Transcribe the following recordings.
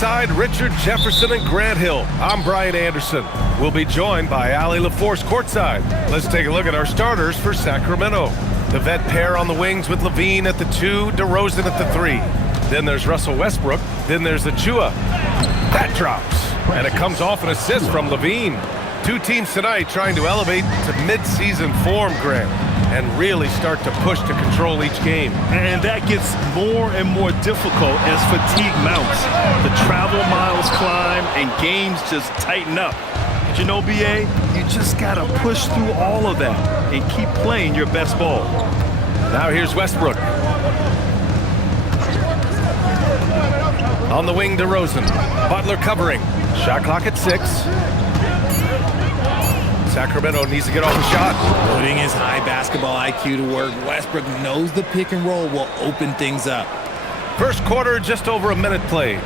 alongside Richard Jefferson and Grant Hill, I'm Brian Anderson. We'll be joined by Allie LaForce courtside. Let's take a look at our starters for Sacramento. The vet pair on the wings with Levine at the 2, DeRozan at the 3. Then there's Russell Westbrook. Then there's Achua. That drops, and it comes off an assist from Levine. Two teams tonight trying to elevate to mid-season form, Grant, and really start to push to control each game. And that gets more and more difficult as fatigue mounts. The travel miles climb and games just tighten up. But you know, BA, you just got to push through all of that and keep playing your best ball. Now here's Westbrook. On the wing, DeRozan. Butler covering. Shot clock at 6. Sacramento needs to get off the shot. Putting his high basketball IQ to work, Westbrook knows the pick and roll will open things up. First quarter, just over a minute played.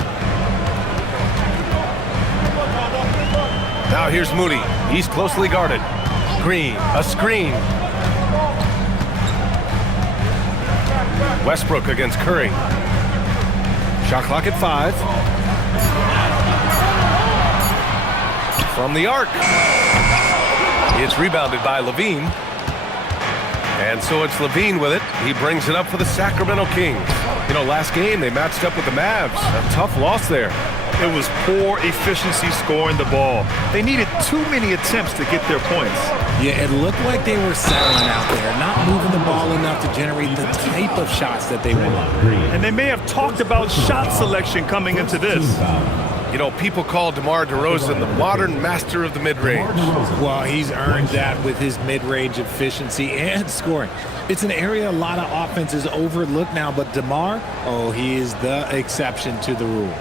Now here's Moody. He's closely guarded. Green, a screen. Westbrook against Curry. Shot clock at 5. From the arc. It's rebounded by Levine. And so it's Levine with it. He brings it up for the Sacramento Kings. You know, last game they matched up with the Mavs. A tough loss there. It was poor efficiency scoring the ball. They needed too many attempts to get their points. Yeah, it looked like they were settling out there, not moving the ball enough to generate the type of shots that they want. And they may have talked about shot selection coming into this. You know, people call DeMar DeRozan the modern master of the mid-range. Well, he's earned that with his mid-range efficiency and scoring. It's an area a lot of offenses overlook now, but DeMar, oh, he is the exception to the rule.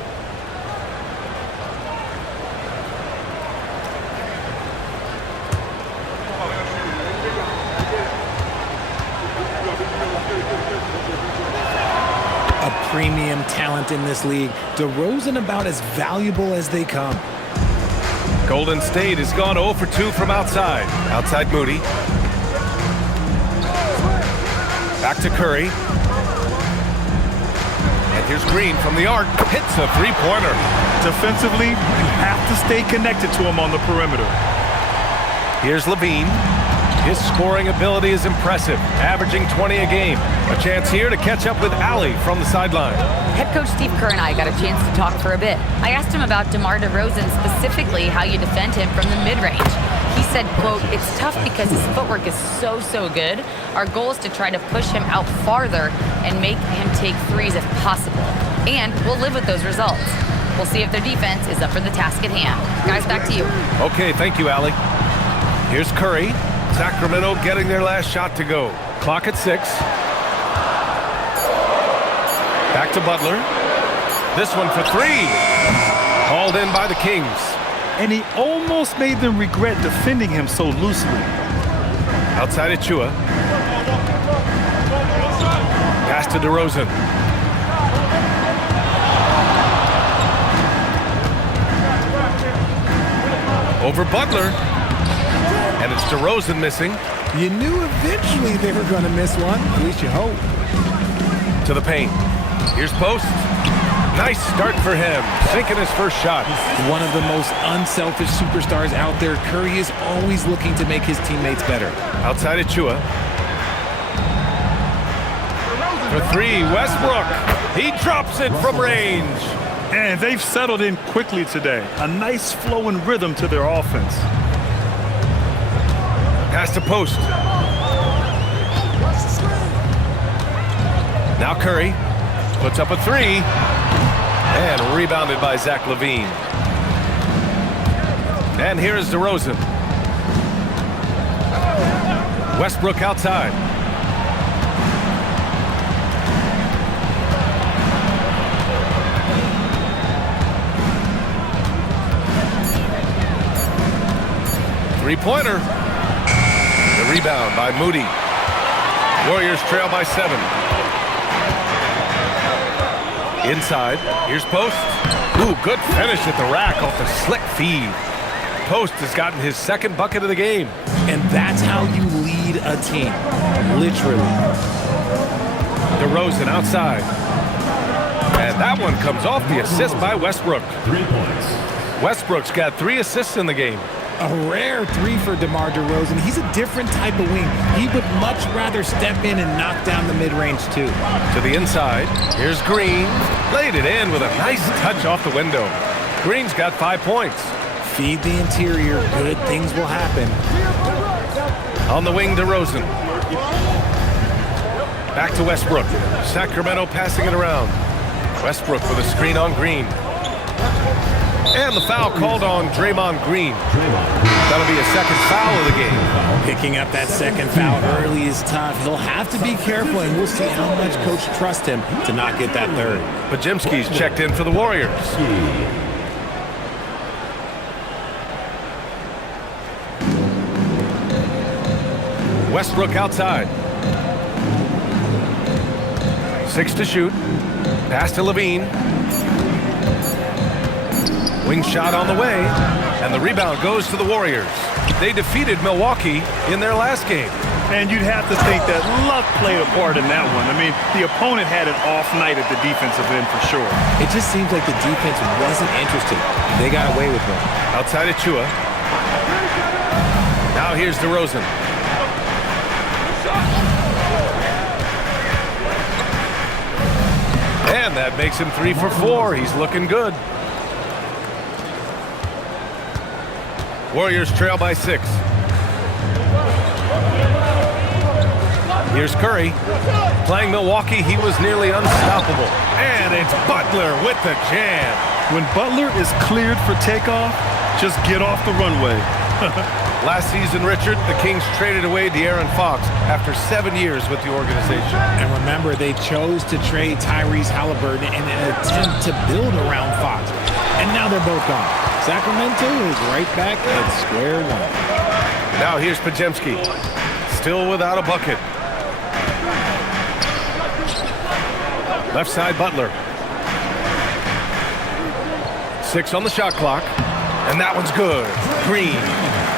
Premium talent in this league. DeRozan about as valuable as they come. Golden State has gone 0 for 2 from outside. Outside Moody. Back to Curry. And here's Green from the arc. Hits a three-pointer. Defensively, you have to stay connected to him on the perimeter. Here's Levine. His scoring ability is impressive, averaging 20 a game. A chance here to catch up with Allie from the sideline. Head coach Steve Kerr and I got a chance to talk for a bit. I asked him about DeMar DeRozan, specifically how you defend him from the mid-range. He said, quote, "It's tough because his footwork is so good. Our goal is to try to push him out farther and make him take threes if possible. And we'll live with those results. We'll see if their defense is up for the task at hand." Guys, back to you. Okay, thank you, Allie. Here's Curry. Sacramento getting their last shot to go. Clock at 6. Back to Butler. This one for 3. Hauled in by the Kings. And he almost made them regret defending him so loosely. Outside Achua. Pass to DeRozan. Over Butler. And it's DeRozan missing. You knew eventually they were going to miss one. At least you hope. To the paint. Here's Post. Nice start for him. Sinking his first shot. One of the most unselfish superstars out there. Curry is always looking to make his teammates better. Outside Achua. For 3, Westbrook. He drops it from range. And they've settled in quickly today. A nice flow and rhythm to their offense. Pass to Post. Now Curry puts up a 3. And rebounded by Zach LaVine. And here is DeRozan. Westbrook outside. Three-pointer. The rebound by Moody. Warriors trail by 7. Inside. Here's Post. Ooh, good finish at the rack off the slick feed. Post has gotten his second bucket of the game. And that's how you lead a team. Literally. DeRozan outside. And that one comes off the assist by Westbrook. 3 points. Westbrook's got 3 assists in the game. A rare 3 for DeMar DeRozan. He's a different type of wing. He would much rather step in and knock down the mid-range too. To the inside, here's Green. Laid it in with a nice touch off the window. Green's got 5 points. Feed the interior, good things will happen. On the wing, DeRozan. Back to Westbrook. Sacramento passing it around. Westbrook with a screen on Green. And the foul called on Draymond Green. That'll be a second foul of the game. Picking up that second foul early is tough. He'll have to be careful, and we'll see how much coach trusts him to not get that third. Pajemski's checked in for the Warriors. Westbrook outside. 6 to shoot. Pass to Levine. Wing shot on the way, and the rebound goes to the Warriors. They defeated Milwaukee in their last game. And you'd have to think that luck played a part in that one. I mean, the opponent had an off night at the defensive end for sure. It just seems like the defense wasn't interested. They got away with it. Outside of Chua. Now here's DeRozan. And that makes him 3 for 4. He's looking good. Warriors trail by 6. Here's Curry. Playing Milwaukee, he was nearly unstoppable. And it's Butler with the jam. When Butler is cleared for takeoff, just get off the runway. Last season, Richard, the Kings traded away De'Aaron Fox after 7 years with the organization. And remember, they chose to trade Tyrese Halliburton in an attempt to build around Fox. And now they're both gone. Sacramento is right back at square one. Now here's Pajemski. Still without a bucket. Left side, Butler. 6 on the shot clock. And that one's good. Green.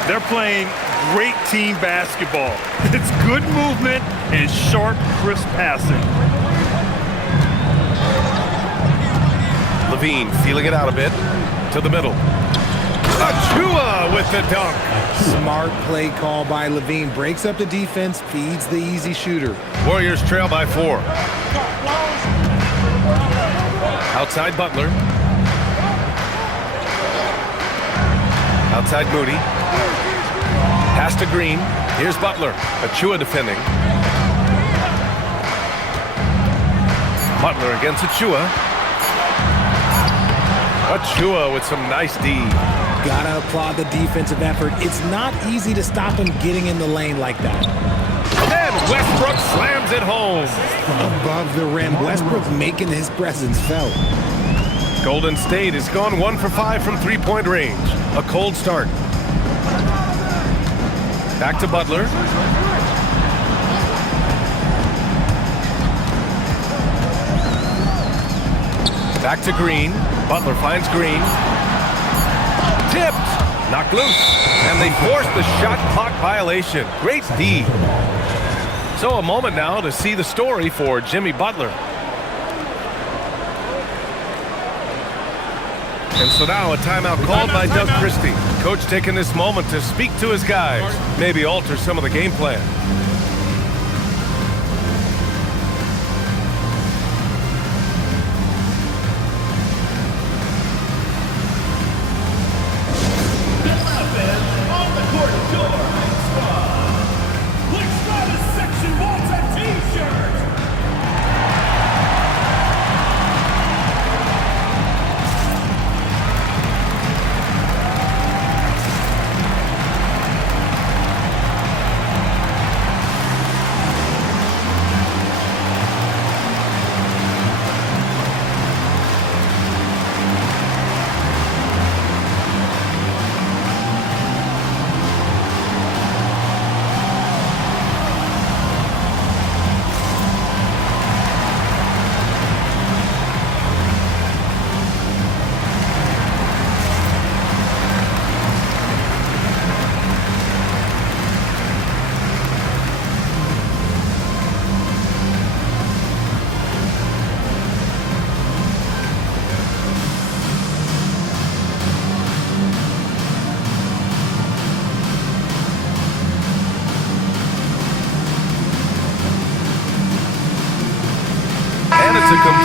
They're playing great team basketball. It's good movement and sharp, crisp passing. Levine feeling it out a bit. To the middle. Achua with the dunk. Smart play call by Levine. Breaks up the defense, feeds the easy shooter. Warriors trail by 4. Outside Butler. Outside Moody. Pass to Green. Here's Butler. Achua defending. Butler against Achua. Achua with some nice D. Gotta applaud the defensive effort. It's not easy to stop him getting in the lane like that. And Westbrook slams it home. Above the rim, Westbrook making his presence felt. Golden State has gone 1 for 5 from three-point range. A cold start. Back to Butler. Back to Green. Butler finds Green. Tipped. Knocked loose. And they force the shot clock violation. Great D. So a moment now to see the story for Jimmy Butler. And so now a timeout called by Doug Christie. Coach taking this moment to speak to his guys. Maybe alter some of the game plan.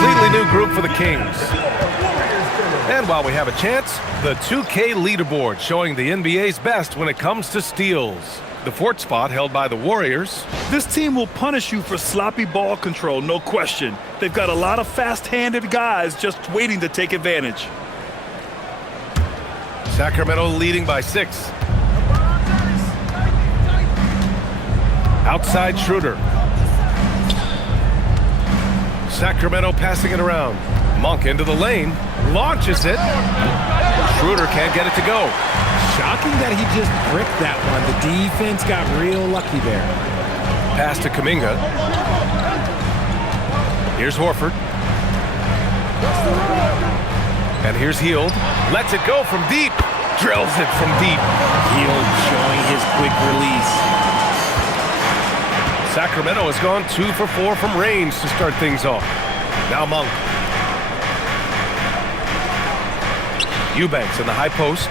completely new group for the Kings. And while we have a chance, the 2K leaderboard showing the NBA's best when it comes to steals. The fourth spot held by the Warriors. This team will punish you for sloppy ball control, no question. They've got a lot of fast-handed guys just waiting to take advantage. Sacramento leading by 6. Outside Schroeder. Sacramento passing it around. Monk into the lane. Launches it. Schroeder can't get it to go. Shocking that he just bricked that one. The defense got real lucky there. Pass to Kuminga. Here's Horford. And here's Hield. Lets it go from deep. Drills it from deep. Hield showing his quick release. Sacramento has gone 2 for 4 from range to start things off. Now Monk. Eubanks in the high post.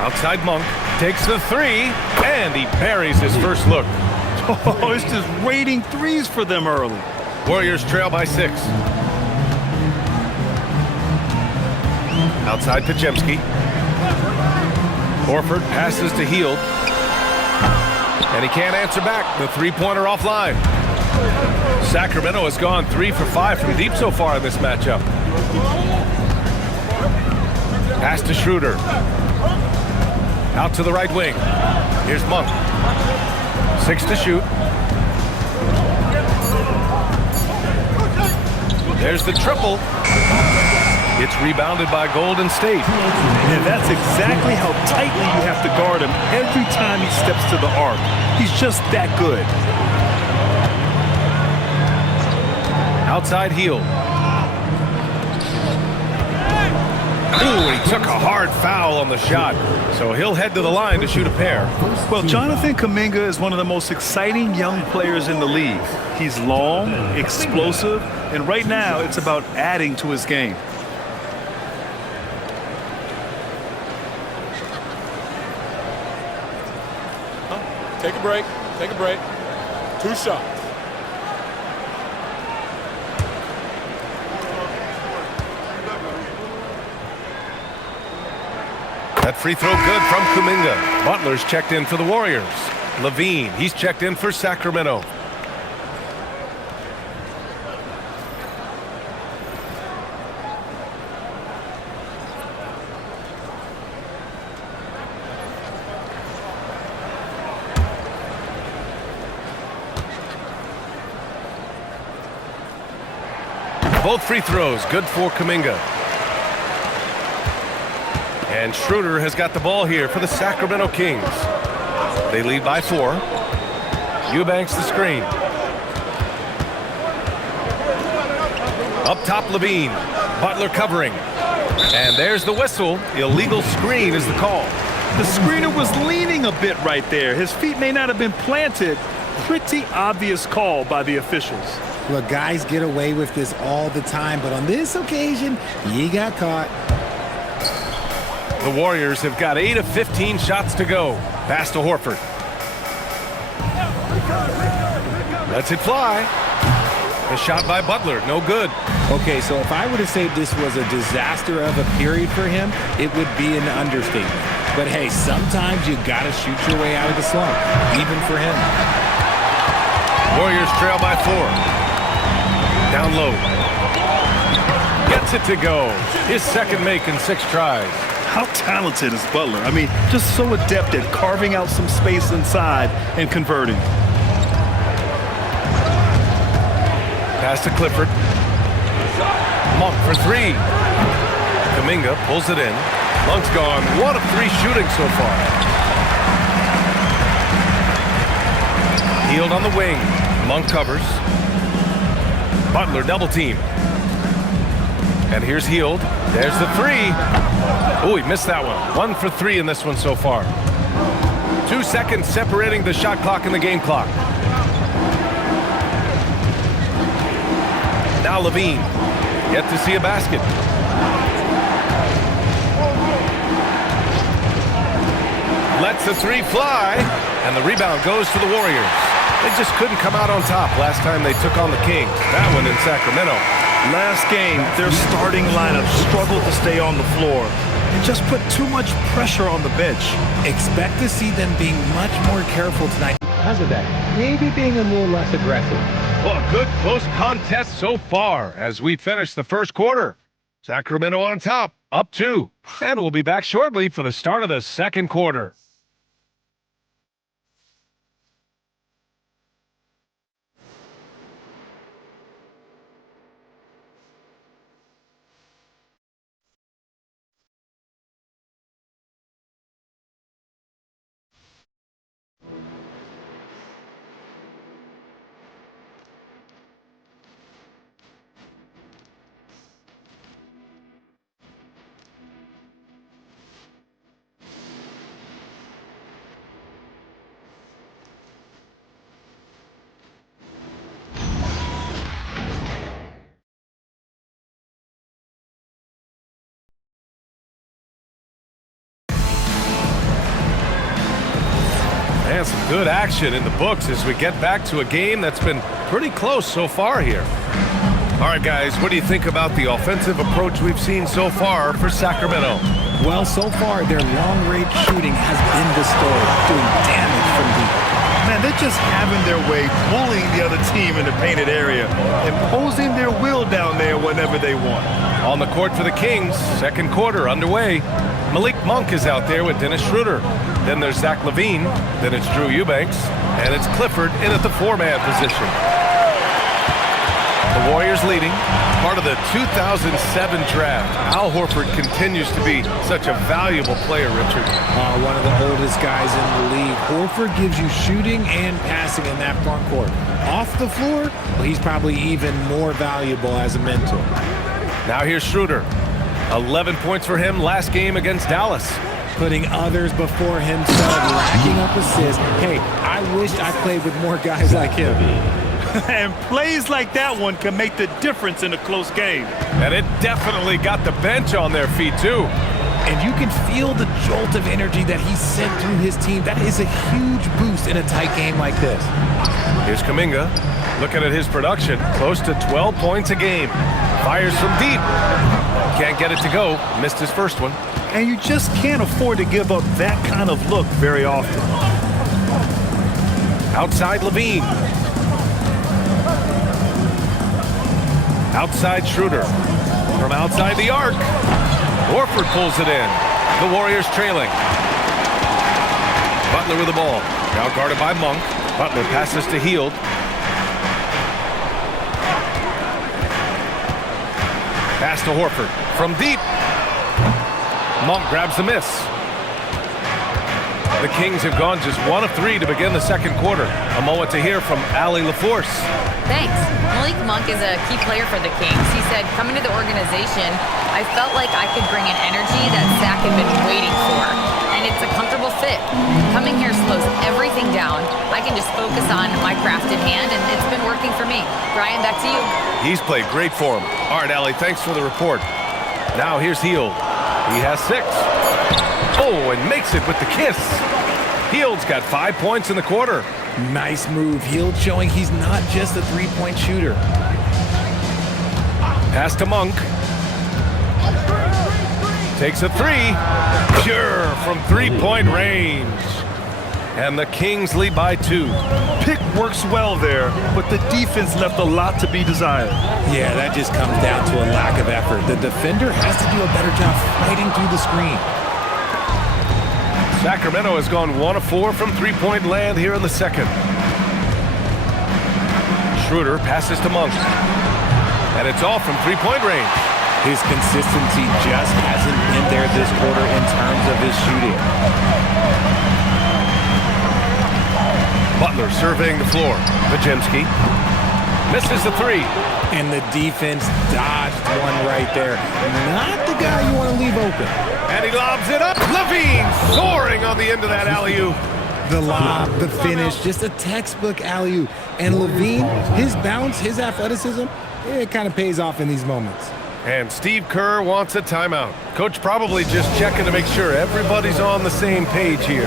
Outside Monk. Takes the 3. And he buries his first look. Oh, it's just raining threes for them early. Warriors trail by 6. Outside Podziemski. Horford passes to Hield. And he can't answer back. The three-pointer offline. Sacramento has gone 3 for 5 from deep so far in this matchup. Pass to Schroeder. Out to the right wing. Here's Monk. 6 to shoot. There's the triple. It's rebounded by Golden State. And that's exactly how tightly you have to guard him every time he steps to the arc. He's just that good. Outside Hield. Ooh, he took a hard foul on the shot. So he'll head to the line to shoot a pair. Well, Jonathan Kuminga is one of the most exciting young players in the league. He's long, explosive, and right now it's about adding to his game. Take a break. Take a break. 2 shots. That free throw good from Kuminga. Butler's checked in for the Warriors. Levine, he's checked in for Sacramento. Both free throws good for Kuminga. And Schroeder has got the ball here for the Sacramento Kings. They lead by 4. Eubanks the screen. Up top Levine. Butler covering. And there's the whistle. Illegal screen is the call. The screener was leaning a bit right there. His feet may not have been planted. Pretty obvious call by the officials. Look, guys get away with this all the time, but on this occasion, he got caught. The Warriors have got 8 of 15 shots to go. Pass to Horford. Lets it fly. A shot by Butler, no good. Okay, so if I were to say this was a disaster of a period for him, it would be an understatement. But hey, sometimes you gotta shoot your way out of the slump, even for him. Warriors trail by 4. Down low. Gets it to go. His second make in 6 tries. How talented is Butler? I mean, just so adept at carving out some space inside and converting. Pass to Clifford. Monk for 3. Kuminga pulls it in. Monk's gone 1 of 3 shooting so far. Hield on the wing. Monk covers. Butler double team. And here's Hield. There's the 3. Oh, he missed that one. 1 for 3 in this one so far. 2 seconds separating the shot clock and the game clock. Now Levine. Yet to see a basket. Lets the 3 fly. And the rebound goes to the Warriors. They just couldn't come out on top last time they took on the Kings. That one in Sacramento. Last game, their starting lineup struggled to stay on the floor and just put too much pressure on the bench. Expect to see them being much more careful tonight because of that. Maybe being a little less aggressive. Well, a good close contest so far as we finish the first quarter. Sacramento on top, up 2. And we'll be back shortly for the start of the second quarter. And some good action in the books as we get back to a game that's been pretty close so far here. All right, guys, what do you think about the offensive approach we've seen so far for Sacramento? Well, so far, their long-range shooting has been the story, doing damage from deep. Man, they're just having their way, bullying the other team in the painted area, imposing their will down there whenever they want. On the court for the Kings, second quarter underway. Malik Monk is out there with Dennis Schroeder. Then there's Zach LaVine. Then it's Drew Eubanks. And it's Clifford in at the 4-man position. The Warriors leading. Part of the 2007 draft. Al Horford continues to be such a valuable player, Richard. One of the oldest guys in the league. Horford gives you shooting and passing in that front court. Off the floor, well, he's probably even more valuable as a mentor. Now here's Schroeder. 11 points for him last game against Dallas. Putting others before himself, racking up assists. Hey, I wished I played with more guys like him. And plays like that one can make the difference in a close game. And it definitely got the bench on their feet, too. And you can feel the jolt of energy that he sent through his team. That is a huge boost in a tight game like this. Here's Kuminga. Looking at his production, close to 12 points a game. Fires from deep. Can't get it to go. Missed his first one. And you just can't afford to give up that kind of look very often. Outside LaVine. Outside Schroeder. From outside the arc. Horford pulls it in. The Warriors trailing. Butler with the ball. Now guarded by Monk. Butler passes to Hield. Pass to Horford. From deep. Monk grabs the miss. The Kings have gone just 1 of 3 to begin the second quarter. A moment to hear from Allie LaForce. Thanks. Malik Monk is a key player for the Kings. He said, coming to the organization, I felt like I could bring an energy that Zach had been waiting for. And it's a comfortable fit. Coming here slows everything down. I can just focus on my crafted hand, and it's been working for me. Brian, back to you. He's played great for him. All right, Allie, thanks for the report. Now here's Hield. He has 6. Oh, and makes it with the kiss. Hield's got 5 points in the quarter. Nice move. Hield showing he's not just a three-point shooter. Pass to Monk. Takes a 3. Pure from three-point range. And the Kings lead by 2. Pick works well there, but the defense left a lot to be desired. Yeah, that just comes down to a lack of effort. The defender has to do a better job fighting through the screen. Sacramento has gone 1 of 4 from three-point land here in the second. Schroeder passes to Monk. And it's all from three-point range. His consistency just hasn't been there this quarter in terms of his shooting. Butler surveying the floor. Pajemski misses the 3. And the defense dodged one right there. Not the guy you want to leave open. And he lobs it up. LaVine soaring on the end of that alley-oop. The lob, the finish, just a textbook alley-oop. And LaVine, his bounce, his athleticism, it kind of pays off in these moments. And Steve Kerr wants a timeout. Coach probably just checking to make sure everybody's on the same page here.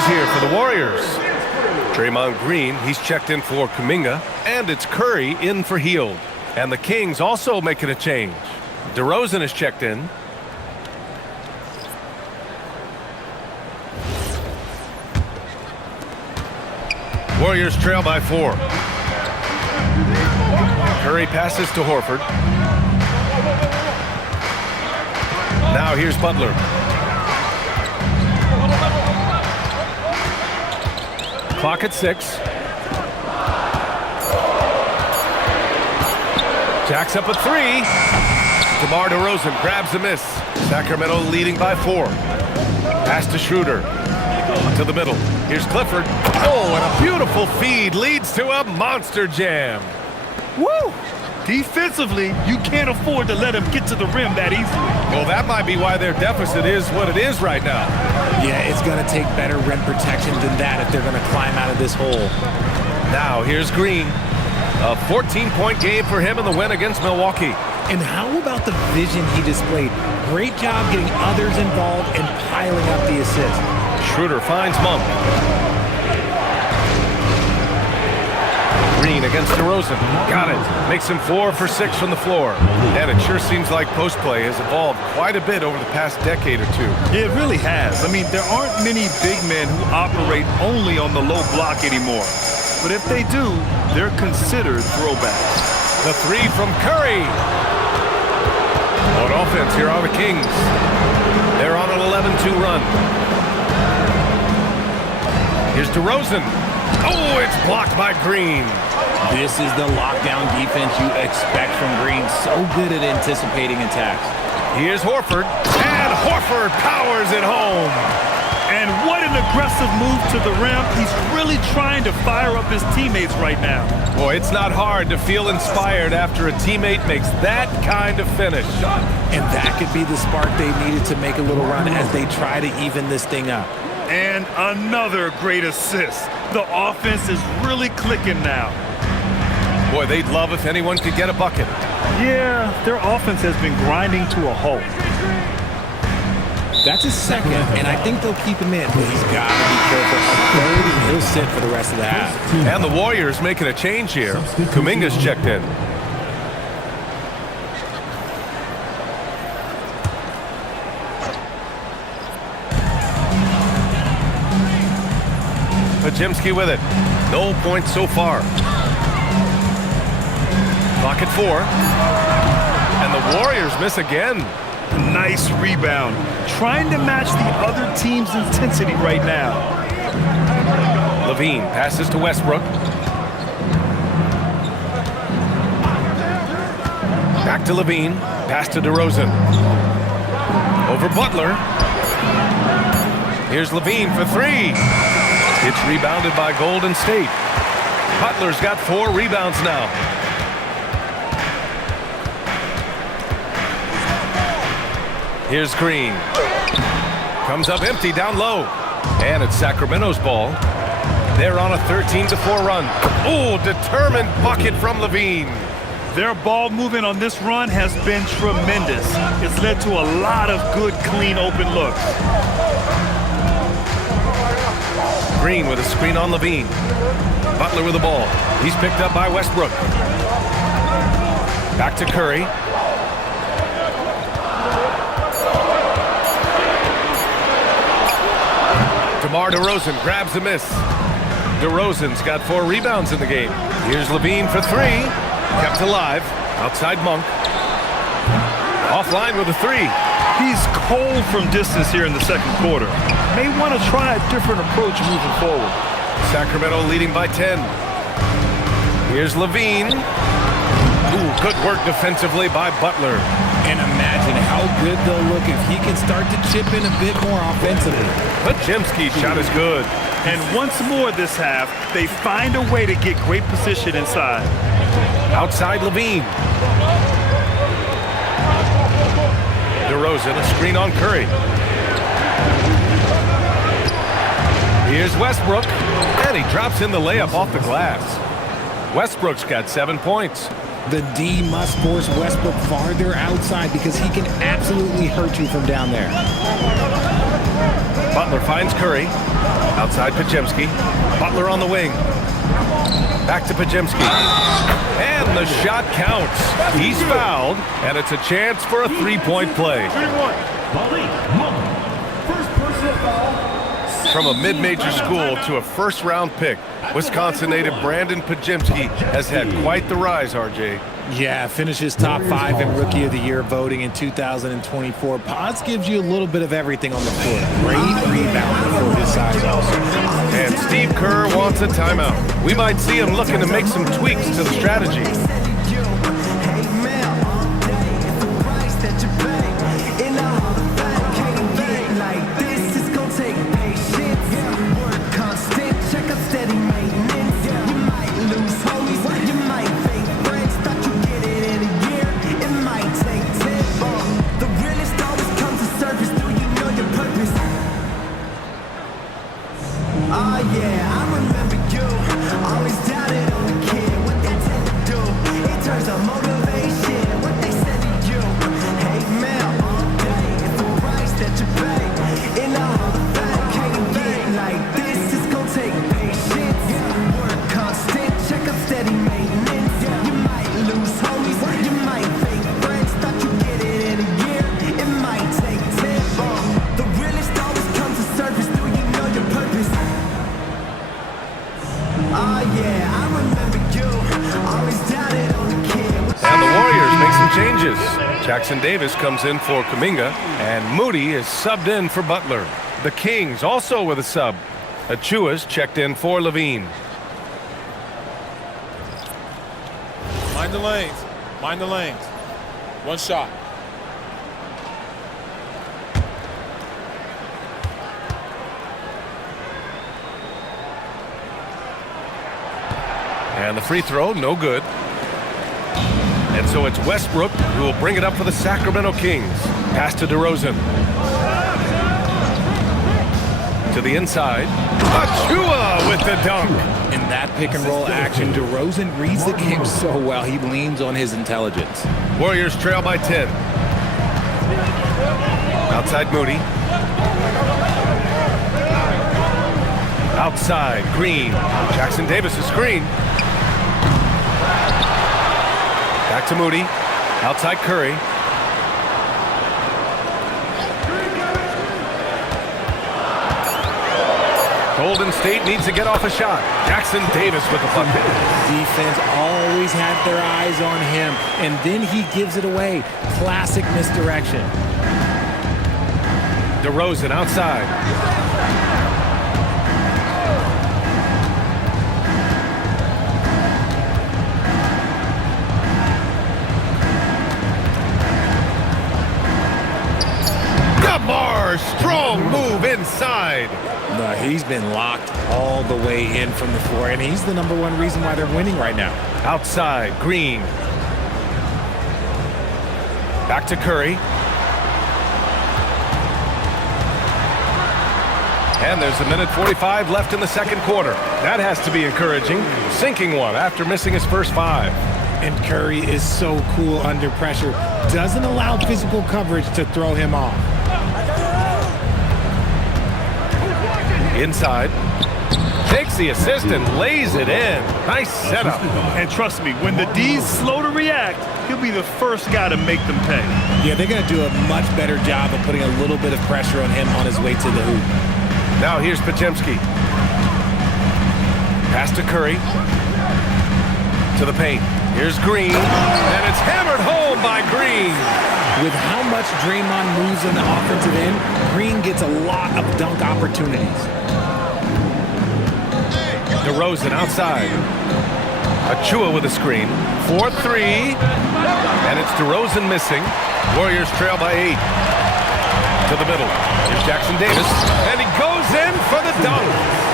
changes here for the Warriors. Draymond Green, he's checked in for Kuminga, and it's Curry in for Hield. And the Kings also making a change. DeRozan is checked in. Warriors trail by 4. Curry passes to Horford. Now here's Butler. Clock at 6. Jacks up a 3. DeMar DeRozan grabs the miss. Sacramento leading by 4. Pass to Schroeder. To the middle. Here's Clifford. Oh, and a beautiful feed leads to a monster jam. Woo! Defensively, you can't afford to let him get to the rim that easily. Well, that might be why their deficit is what it is right now. Yeah, it's going to take better rim protection than that if they're going to climb out of this hole. Now here's Green. A 14-point game for him in the win against Milwaukee. And how about the vision he displayed? Great job getting others involved and piling up the assists. Schroeder finds Monk. Green against DeRozan. Got it. Makes him 4 for 6 from the floor. And it sure seems like post play has evolved quite a bit over the past decade or two. Yeah, it really has. I mean, there aren't many big men who operate only on the low block anymore. But if they do, they're considered throwbacks. The 3 from Curry. On offense, here are the Kings. They're on an 11-2 run. Here's DeRozan. Oh, it's blocked by Green. This is the lockdown defense you expect from Green. So good at anticipating attacks. Here's Horford. And Horford powers it home. And what an aggressive move to the rim. He's really trying to fire up his teammates right now. Boy, it's not hard to feel inspired after a teammate makes that kind of finish. And that could be the spark they needed to make a little run as they try to even this thing up. And another great assist. The offense is really clicking now. Boy, they'd love if anyone could get a bucket. Yeah, their offense has been grinding to a halt. That's his second, and I think they'll keep him in, but he's got to be careful. A third, and he'll sit for the rest of the half. And the Warriors making a change here. Kuminga's checked in. Pajemski with it. No points so far. Clock at 4. And the Warriors miss again. Nice rebound. Trying to match the other team's intensity right now. Levine passes to Westbrook. Back to Levine. Pass to DeRozan. Over Butler. Here's Levine for 3. It's rebounded by Golden State. Butler's got 4 rebounds now. Here's Green. Comes up empty down low. And it's Sacramento's ball. They're on a 13-4 run. Oh, determined bucket from Levine. Their ball movement on this run has been tremendous. It's led to a lot of good, clean, open looks. Green with a screen on Levine. Butler with the ball. He's picked up by Westbrook. Back to Curry. DeMar DeRozan grabs the miss. DeRozan's got 4 rebounds in the game. Here's Levine for 3. Kept alive. Outside Monk. Offline with a 3. He's cold from distance here in the second quarter. May want to try a different approach moving forward. Sacramento leading by 10. Here's Levine. Ooh, good work defensively by Butler. And imagine how good they'll look if he can start to chip in a bit more offensively. Pajemski's shot is good. And once more this half, they find a way to get great position inside. Outside Levine. DeRozan, a screen on Curry. Here's Westbrook. And he drops in the layup off the glass. Westbrook's got 7 points. The D must force Westbrook farther outside because he can absolutely hurt you from down there. Butler finds Curry. Outside Podziemski. Butler on the wing. Back to Podziemski. And the shot counts. He's fouled, and it's a chance for a three-point play. From a mid-major school to a first-round pick, Wisconsin native Brandon Podziemski has had quite the rise, RJ. Yeah, finishes top 5 in Rookie of the Year voting in 2024. Pods gives you a little bit of everything on the floor. Great rebound for his size also. And Steve Kerr wants a timeout. We might see him looking to make some tweaks to the strategy. Jackson Davis comes in for Kuminga, and Moody is subbed in for Butler. The Kings also with a sub. Achua's checked in for Levine. Mind the lanes. Mind the lanes. One shot. And the free throw, no good. And so it's Westbrook who will bring it up for the Sacramento Kings. Pass to DeRozan. To the inside. Achua with the dunk. In that pick and roll action, DeRozan reads the game so well. He leans on his intelligence. Warriors trail by 10. Outside Moody. Outside Green. Jackson Davis' screen. Back to Moody. Outside Curry. Golden State needs to get off a shot. Jackson Davis with the bucket. Defense always had their eyes on him, and then he gives it away. Classic misdirection. DeRozan outside. Strong move inside. No, he's been locked all the way in from the floor, and he's the #1 reason why they're winning right now. Outside, Green. Back to Curry. And there's 1:45 left in the second quarter. That has to be encouraging. Sinking one after missing his first 5. And Curry is so cool under pressure. Doesn't allow physical coverage to throw him off. Inside. Takes the assist and lays it in. Nice setup. And trust me, when the D's slow to react, he'll be the first guy to make them pay. Yeah, they're going to do a much better job of putting a little bit of pressure on him on his way to the hoop. Now here's Podziemski. Pass to Curry. To the paint. Here's Green. And it's hammered home by Green. With how much Draymond moves in the offensive end, Green gets a lot of dunk opportunities. DeRozan outside. Achua with a screen. 4-3. And it's DeRozan missing. Warriors trail by 8. To the middle. Here's Jackson Davis. And he goes in for the dunk.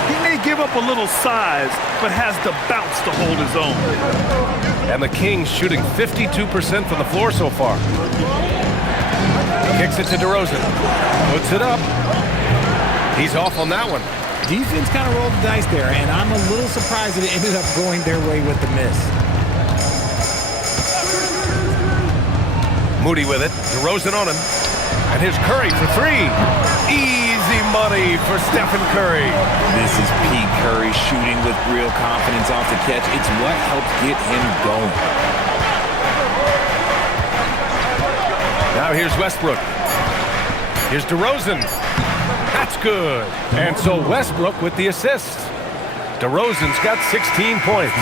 He may give up a little size, but has the bounce to hold his own. And the Kings shooting 52% from the floor so far. He kicks it to DeRozan. Puts it up. He's off on that one. Defense kind of rolled the dice there, and I'm a little surprised that it ended up going their way with the miss. Moody with it. DeRozan on him. And here's Curry for 3. Easy money for Stephen Curry. This is Pete Curry shooting with real confidence off the catch. It's what helped get him going. Now here's Westbrook. Here's DeRozan. That's good. And so Westbrook with the assist. DeRozan's got 16 points.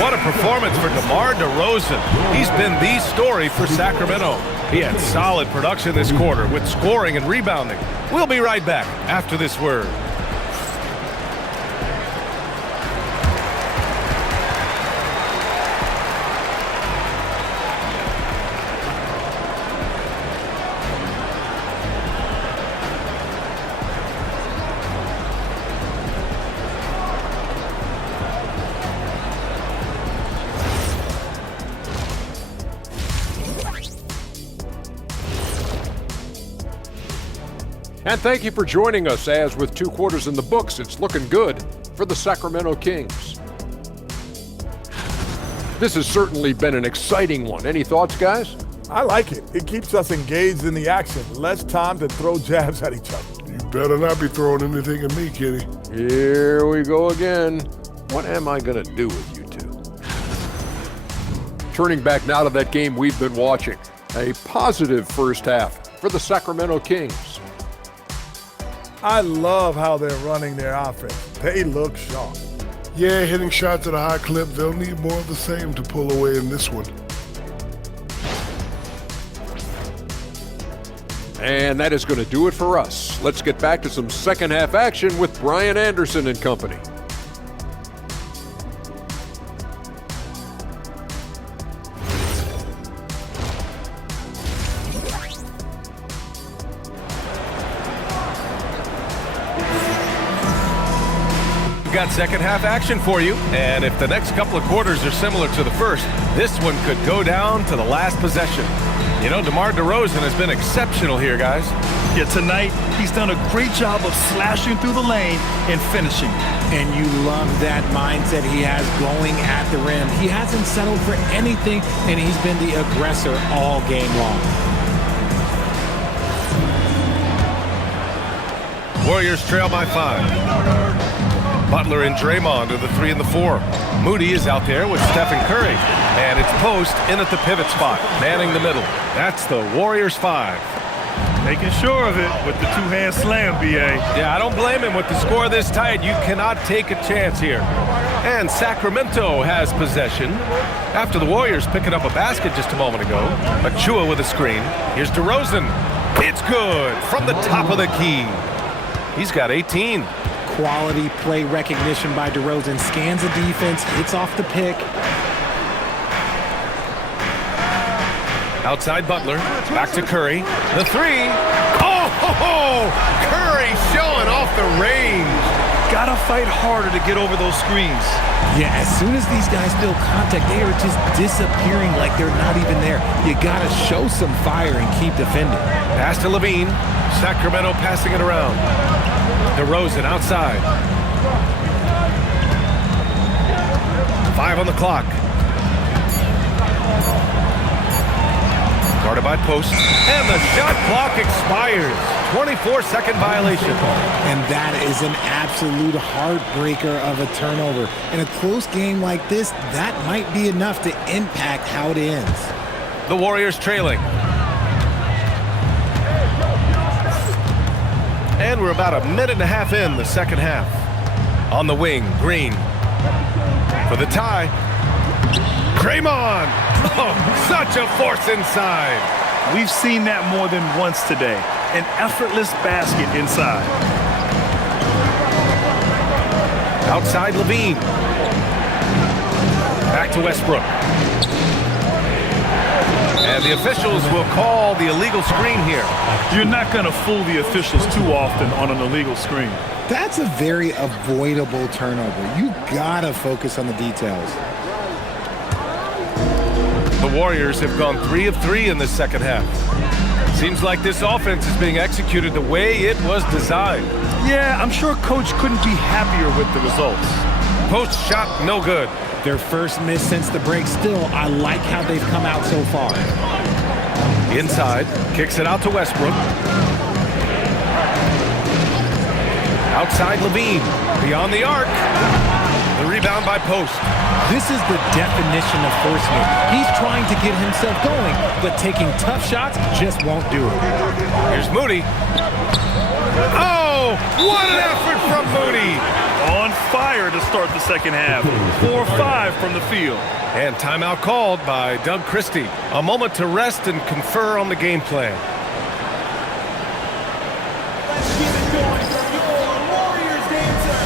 What a performance for DeMar DeRozan. He's been the story for Sacramento. He had solid production this quarter with scoring and rebounding. We'll be right back after this word. And thank you for joining us as with 2 quarters in the books, it's looking good for the Sacramento Kings. This has certainly been an exciting one. Any thoughts, guys? I like it. It keeps us engaged in the action. Less time to throw jabs at each other. You better not be throwing anything at me, Kenny. Here we go again. What am I going to do with you two? Turning back now to that game we've been watching. A positive first half for the Sacramento Kings. I love how they're running their offense. They look sharp. Yeah, hitting shots at a high clip. They'll need more of the same to pull away in this one. And that is going to do it for us. Let's get back to some second half action with Brian Anderson and company. Got second half action for you, and if the next couple of quarters are similar to the first, this one could go down to the last possession. You know, DeMar DeRozan has been exceptional here, guys. Yeah, tonight he's done a great job of slashing through the lane and finishing. And you love that mindset he has going at the rim. He hasn't settled for anything, and he's been the aggressor all game long. Warriors trail by 5. Butler and Draymond are the 3 and the 4. Moody is out there with Stephen Curry. And it's Post in at the pivot spot, manning the middle. That's the Warriors 5. Making sure of it with the two-hand slam, B.A. Yeah, I don't blame him with the score this tight. You cannot take a chance here. And Sacramento has possession. After the Warriors picking up a basket just a moment ago. Achua with a screen. Here's DeRozan. It's good from the top of the key. He's got 18. Quality play recognition by DeRozan. Scans the defense, hits off the pick. Outside Butler, back to Curry. The 3. Oh, Curry showing off the range. Gotta fight harder to get over those screens. Yeah, as soon as these guys feel contact, they are just disappearing like they're not even there. You gotta show some fire and keep defending. Pass to Levine. Sacramento passing it around. DeRozan outside. 5 on the clock. Guarded by Post. And the shot clock expires. 24-second violation. And that is an absolute heartbreaker of a turnover. In a close game like this, that might be enough to impact how it ends. The Warriors trailing. And we're about a minute and a half in the second half. On the wing, Green. For the tie. Draymond! Oh, such a force inside. We've seen that more than once today. An effortless basket inside. Outside Levine. Back to Westbrook. And the officials will call the illegal screen here. You're not going to fool the officials too often on an illegal screen. That's a very avoidable turnover. You gotta focus on the details. The Warriors have gone 3 of 3 in this second half. Seems like this offense is being executed the way it was designed. Yeah, I'm sure Coach couldn't be happier with the results. Post shot, no good. Their first miss since the break. Still, I like how they've come out so far. Inside, kicks it out to Westbrook. Outside Levine. Beyond the arc. The rebound by Post. This is the definition of forcing it. He's trying to get himself going, but taking tough shots just won't do it. Here's Moody. Oh, what an effort from Moody. On fire to start the second half. 4-5 from the field. And timeout called by Doug Christie. A moment to rest and confer on the game plan. Let's keep it going from your Warriors dancer.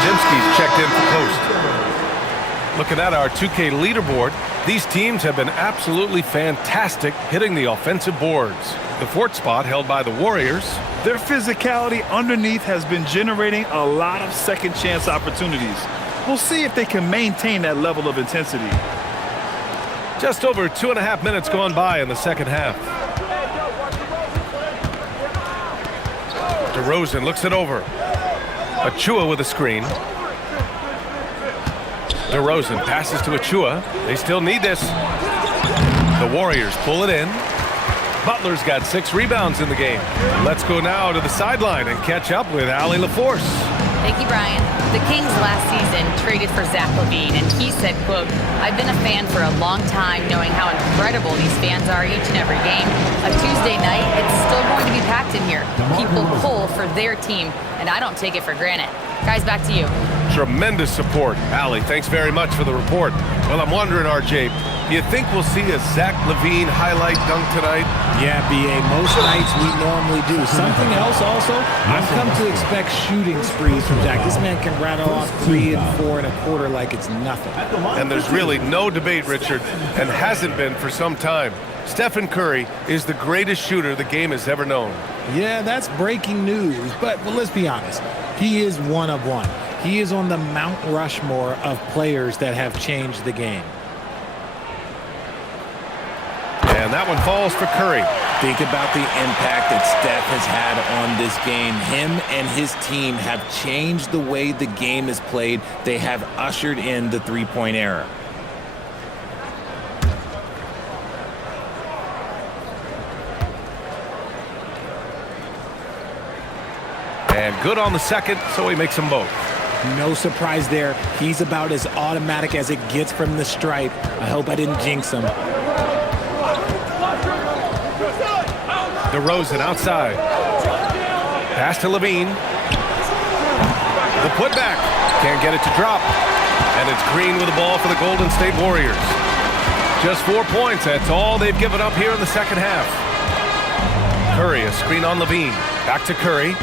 Pajemski's checked in for Post. Looking at our 2K leaderboard, these teams have been absolutely fantastic hitting the offensive boards. The fourth spot held by the Warriors. Their physicality underneath has been generating a lot of second chance opportunities. We'll see if they can maintain that level of intensity. Just over 2.5 minutes gone by in the second half. DeRozan looks it over. Achua with a screen. DeRozan passes to Achua. They still need this. The Warriors pull it in. Butler's got 6 rebounds in the game. Let's go now to the sideline and catch up with Allie LaForce. Thank you, Brian. The Kings last season traded for Zach LaVine, and he said, quote, "I've been a fan for a long time, knowing how incredible these fans are each and every game. A Tuesday night, it's still going to be packed in here. People pull for their team, and I don't take it for granted." Guys, back to you. Tremendous support. Allie, thanks very much for the report. Well, I'm wondering, RJ, do you think we'll see a Zach LaVine highlight dunk tonight? Yeah, BA, most nights we normally do. Something else also, I've come to expect shooting sprees from Zach. This man can rattle off 3 and 4 and a quarter like it's nothing. And there's really no debate, Richard, and hasn't been for some time. Stephen Curry is the greatest shooter the game has ever known. Yeah, that's breaking news, but well, let's be honest. He is one of one. He is on the Mount Rushmore of players that have changed the game. And that one falls for Curry. Think about the impact that Steph has had on this game. Him and his team have changed the way the game is played. They have ushered in the three-point era. And good on the second, so he makes them both. No surprise there. He's about as automatic as it gets from the stripe. I hope I didn't jinx him. DeRozan outside. Pass to Levine. The putback. Can't get it to drop. And it's Green with the ball for the Golden State Warriors. Just 4 points. That's all they've given up here in the second half. Curry, a screen on Levine. Back to Curry.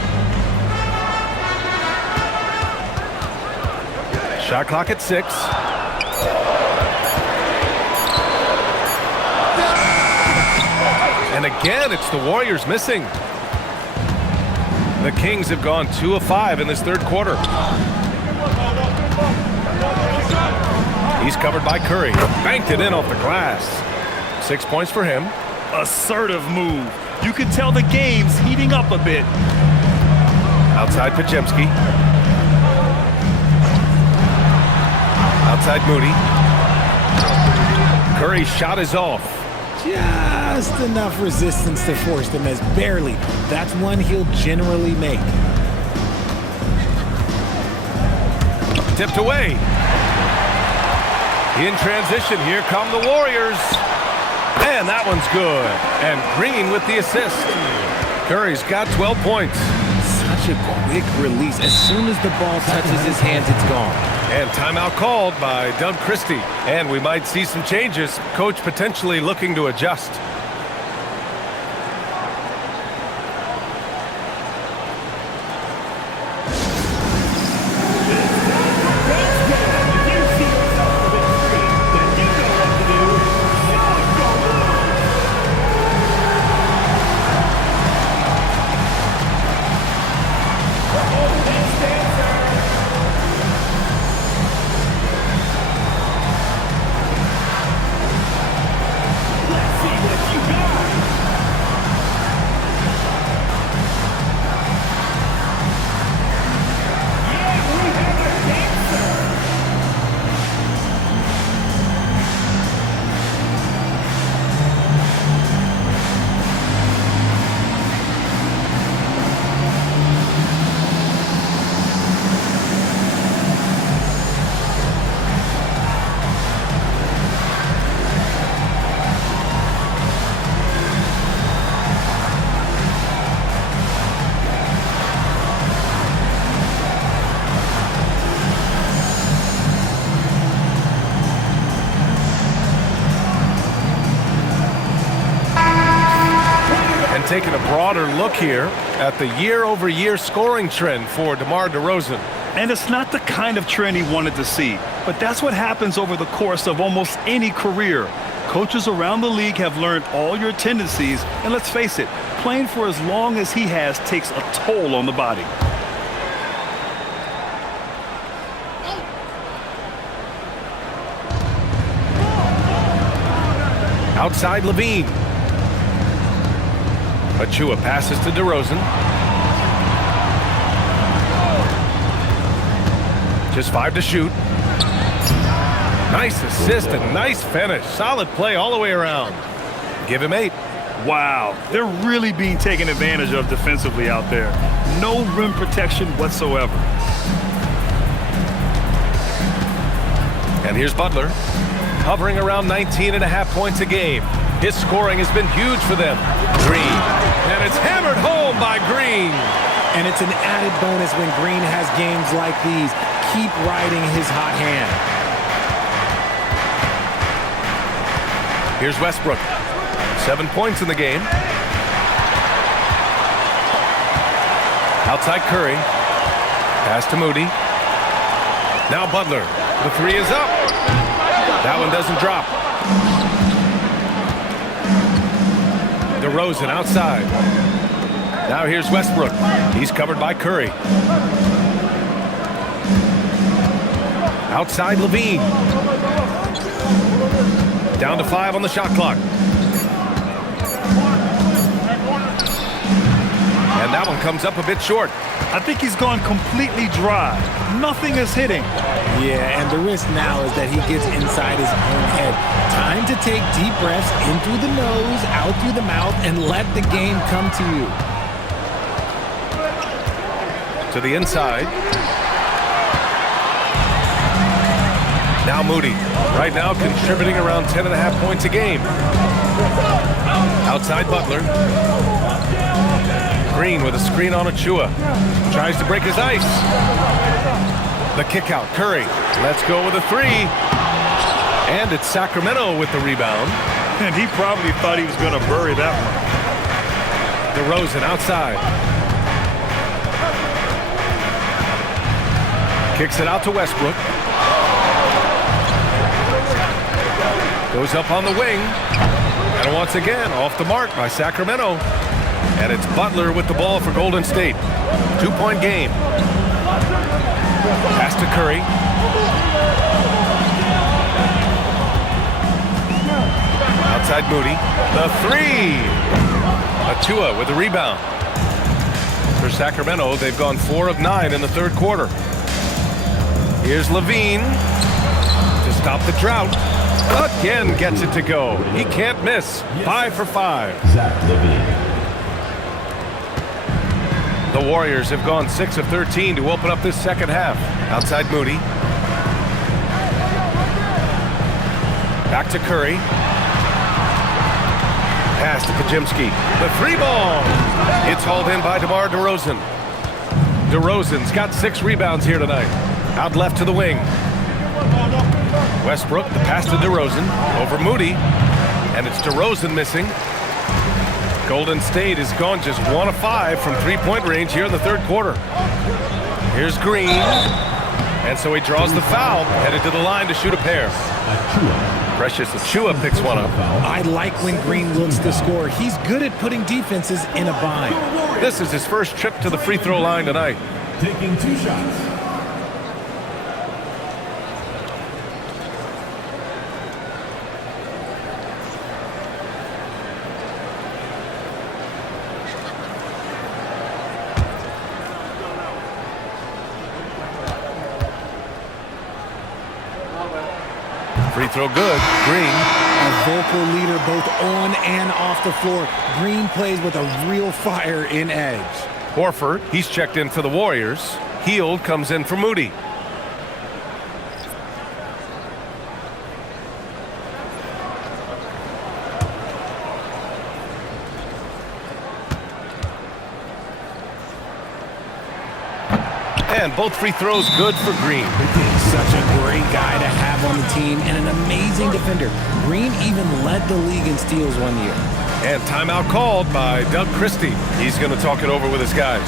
Shot clock at 6. And again, it's the Warriors missing. The Kings have gone 2 of 5 in this third quarter. He's covered by Curry. Banked it in off the glass. 6 points for him. Assertive move. You can tell the game's heating up a bit. Outside Pajemski. Outside Moody. Curry's shot is off. Just enough resistance to force them as barely. That's one he'll generally make. Tipped away. In transition, here come the Warriors. And that one's good. And Green with the assist. Curry's got 12 points. Such a quick release. As soon as the ball touches his hands, it's gone. And timeout called by Doug Christie. And we might see some changes. Coach potentially looking to adjust. Taking a broader look here at the year-over-year scoring trend for DeMar DeRozan. And it's not the kind of trend he wanted to see, but that's what happens over the course of almost any career. Coaches around the league have learned all your tendencies, and let's face it, playing for as long as he has takes a toll on the body. Outside Levine. Achua passes to DeRozan. Just 5 to shoot. Nice assist and nice finish. Solid play all the way around. Give him 8. Wow, they're really being taken advantage of defensively out there. No rim protection whatsoever. And here's Butler, hovering around 19.5 points a game. His scoring has been huge for them. Green, and it's hammered home by Green. And it's an added bonus when Green has games like these. Keep riding his hot hand. Here's Westbrook, 7 points in the game. Outside Curry, pass to Moody. Now Butler, the 3 is up. That one doesn't drop. DeRozan outside. Now here's Westbrook. He's covered by Curry. Outside Levine. Down to 5 on the shot clock. And that one comes up a bit short. I think he's gone completely dry. Nothing is hitting. Yeah, and the risk now is that he gets inside his own head. Time to take deep breaths in through the nose, out through the mouth, and let the game come to you. To the inside. Now Moody. Right now contributing around 10.5 points a game. Outside Butler. Green with a screen on Achua. Tries to break his ice. The kick out. Curry. Let's go with a 3. And it's Sacramento with the rebound. And he probably thought he was going to bury that one. DeRozan outside. Kicks it out to Westbrook. Goes up on the wing. And once again, off the mark by Sacramento. And it's Butler with the ball for Golden State. 2-point game. Pass to Curry. Outside Moody. The 3. Achua with the rebound. For Sacramento, they've gone 4 of 9 in the third quarter. Here's Levine to stop the drought. Again gets it to go. He can't miss. 5 for 5. Zach Levine. The Warriors have gone 6 of 13 to open up this second half. Outside Moody. Back to Curry. Pass to Pajimski. The three ball. It's hauled in by DeMar DeRozan. DeRozan's got 6 rebounds here tonight. Out left to the wing. Westbrook, the pass to DeRozan. Over Moody. And it's DeRozan missing. Golden State has gone just 1 of 5 from three-point range here in the third quarter. Here's Green. And so he draws the foul, headed to the line to shoot a pair. Precious Achiuwa picks one up. I like when Green looks to score. He's good at putting defenses in a bind. This is his first trip to the free throw line tonight. Taking 2 shots. Free throw good. Green. A vocal leader both on and off the floor. Green plays with a real fire in edge. Horford, he's checked in for the Warriors. Hield comes in for Moody. And both free throws good for Green. Such a great guy to have on the team and an amazing defender. Green even led the league in steals one year. And timeout called by Doug Christie. He's going to talk it over with his guys.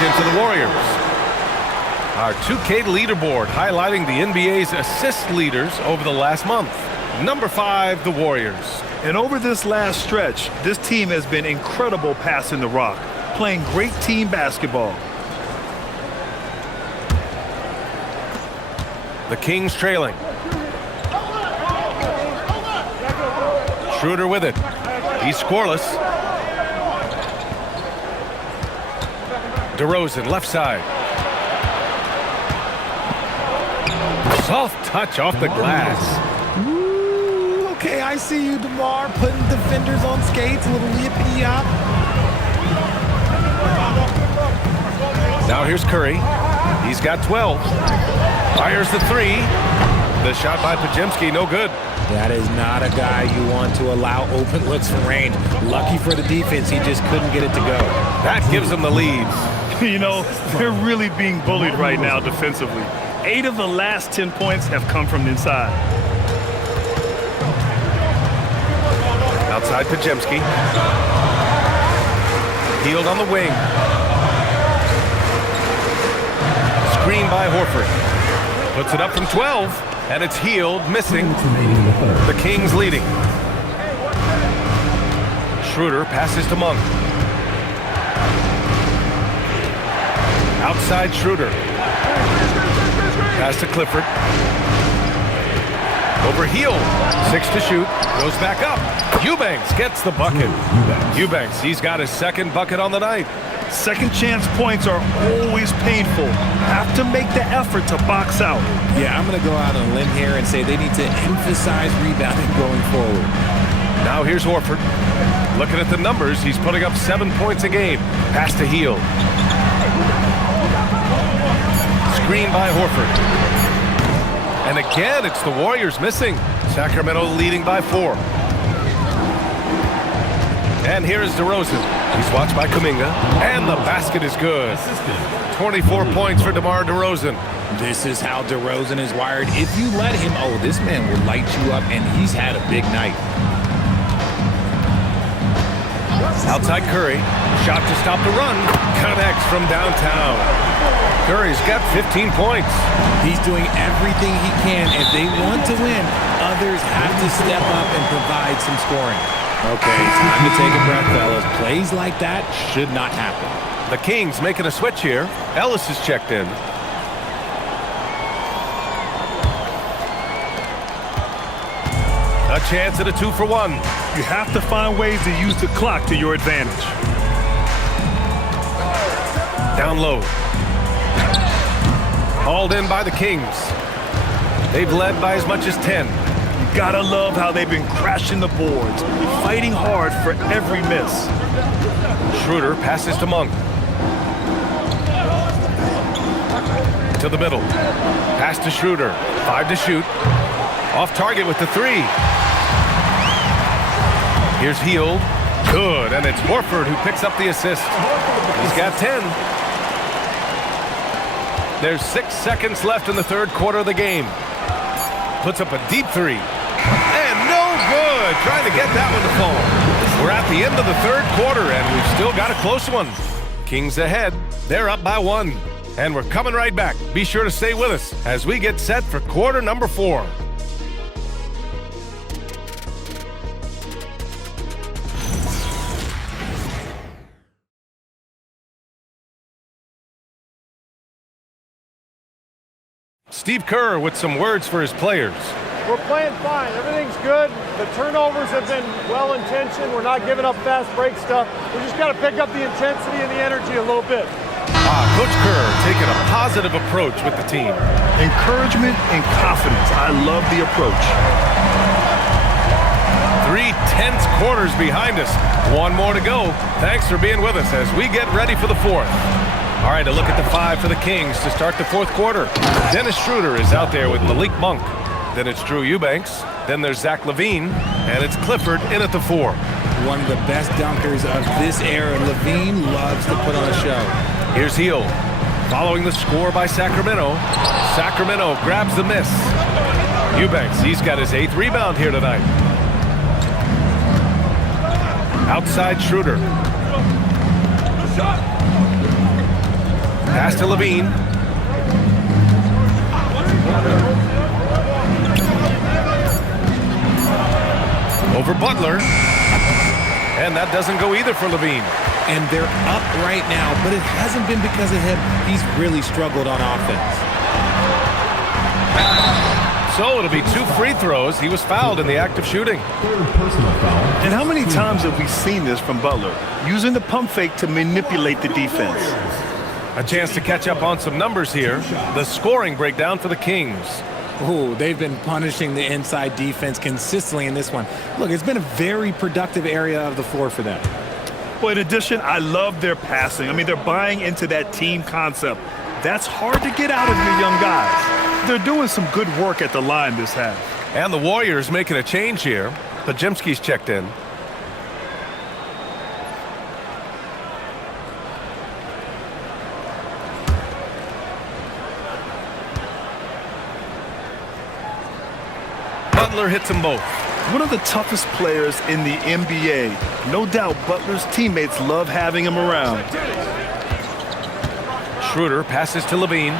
To the Warriors. Our 2K leaderboard highlighting the NBA's assist leaders over the last month. Number 5, the Warriors. And over this last stretch, this team has been incredible passing the rock, playing great team basketball. The Kings trailing. Schroeder with it. He's scoreless. DeRozan, left side. Soft touch off the glass. Ooh, okay, I see you, DeMar, putting defenders on skates, a little yippee-yop. Now here's Curry. He's got 12. Fires the 3. The shot by Pajimski, no good. That is not a guy you want to allow open looks from range. Lucky for the defense, he just couldn't get it to go. That gives them the lead. You know, they're really being bullied right now defensively. 8 of the last 10 points have come from the inside. Outside Pajimski. Hield on the wing. Screen by Horford. Puts it up from 12, and it's Hield missing. The Kings leading. Schroeder passes to Monk. Outside Schroeder. Pass to Clifford. Over Hield. 6 to shoot. Goes back up. Eubanks gets the bucket. Eubanks, he's got his second bucket on the night. Second chance points are always painful. Have to make the effort to box out. Yeah, I'm going to go out on a limb here and say they need to emphasize rebounding going forward. Now here's Horford. Looking at the numbers, he's putting up 7 points a game. Pass to Hield. Screen by Horford. And again, it's the Warriors missing. Sacramento leading by 4. And here is DeRozan. He's watched by Kuminga, and the basket is good. 24 points for DeMar DeRozan. This is how DeRozan is wired. If you let him, oh, this man will light you up, and he's had a big night. Outside Curry, shot to stop the run, connects from downtown. Curry's got 15 points. He's doing everything he can. If they want to win, others have to step up and provide some scoring. Okay, time to take a breath, fellas. Plays like that should not happen. The Kings making a switch here. Ellis is checked in. A chance at a 2-for-1. You have to find ways to use the clock to your advantage. Down low. Hauled in by the Kings. They've led by as much as 10. You gotta love how they've been crashing the boards, fighting hard for every miss. Schroeder passes to Monk. To the middle. Pass to Schroeder. 5 to shoot. Off target with the 3. Here's Hield. Good, and it's Horford who picks up the assist. He's got 10. There's 6 seconds left in the third quarter of the game. Puts up a deep 3. And no good. Trying to get that one to fall. We're at the end of the third quarter, and we've still got a close one. Kings ahead. They're up by 1. And we're coming right back. Be sure to stay with us as we get set for quarter number 4. Steve Kerr with some words for his players. We're playing fine. Everything's good. The turnovers have been well-intentioned. We're not giving up fast break stuff. We just got to pick up the intensity and the energy a little bit. Coach Kerr taking a positive approach with the team. Encouragement and confidence. I love the approach. 3 tense quarters behind us. 1 more to go. Thanks for being with us as we get ready for the 4th. All right, a look at the 5 for the Kings to start the 4th quarter. Dennis Schroeder is out there with Malik Monk. Then it's Drew Eubanks. Then there's Zach LaVine. And it's Clifford in at the 4. One of the best dunkers of this era. LaVine loves to put on a show. Here's Hield. Following the score by Sacramento. Sacramento grabs the miss. Eubanks, he's got his 8th rebound here tonight. Outside Schroeder. Pass to LaVine. Over Butler. And that doesn't go either for LaVine. And they're up right now, but it hasn't been because of him. He's really struggled on offense. So it'll be 2 free throws. He was fouled in the act of shooting. And how many times have we seen this from Butler? Using the pump fake to manipulate the defense. A chance to catch up on some numbers here. The scoring breakdown for the Kings. Ooh, they've been punishing the inside defense consistently in this one. Look, it's been a very productive area of the floor for them. Well, in addition, I love their passing. I mean, they're buying into that team concept. That's hard to get out of your young guys. They're doing some good work at the line this half. And the Warriors making a change here. Pajemski's checked in. Butler hits them both. One of the toughest players in the NBA. No doubt Butler's teammates love having him around. Schroeder passes to LaVine.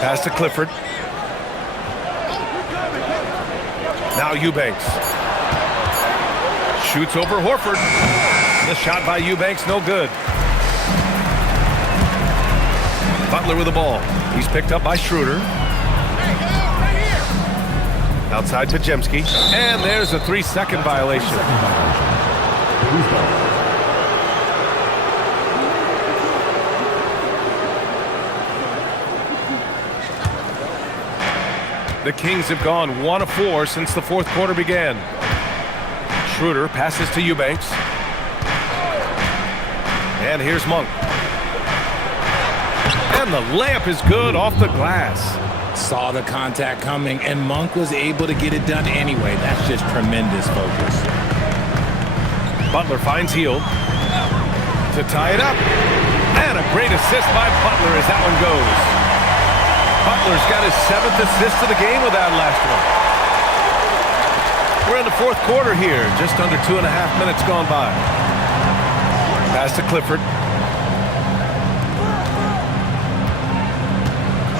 Pass to Clifford. Now Eubanks. Shoots over Horford. The shot by Eubanks, no good. Butler with the ball. He's picked up by Schroeder. Outside Pajemski. And there's a 3-second violation. The Kings have gone 1 of 4 since the 4th quarter began. Schroeder passes to Eubanks. And here's Monk. And the layup is good off the glass. Saw the contact coming, and Monk was able to get it done anyway. That's just tremendous focus. Butler finds Hield to tie it up. And a great assist by Butler as that one goes. Butler's got his 7th assist of the game with that last one. We're in the 4th quarter here. Just under 2.5 minutes gone by. Pass to Clifford.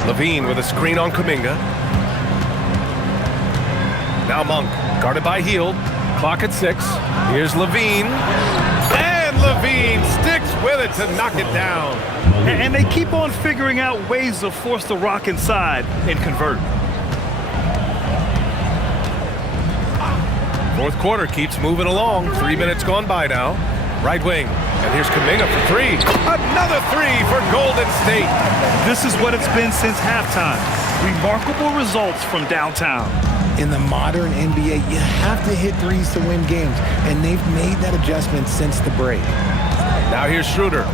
Levine with a screen on Kuminga. Now Monk, guarded by Hield. Clock at 6. Here's Levine. And Levine sticks with it to knock it down. And they keep on figuring out ways to force the rock inside and convert. 4th quarter keeps moving along. 3 minutes gone by now. Right wing. And here's Kuminga for 3. Another 3 for Golden State. This is what it's been since halftime. Remarkable results from downtown. In the modern NBA, you have to hit threes to win games, and they've made that adjustment since the break. Now here's Schroeder.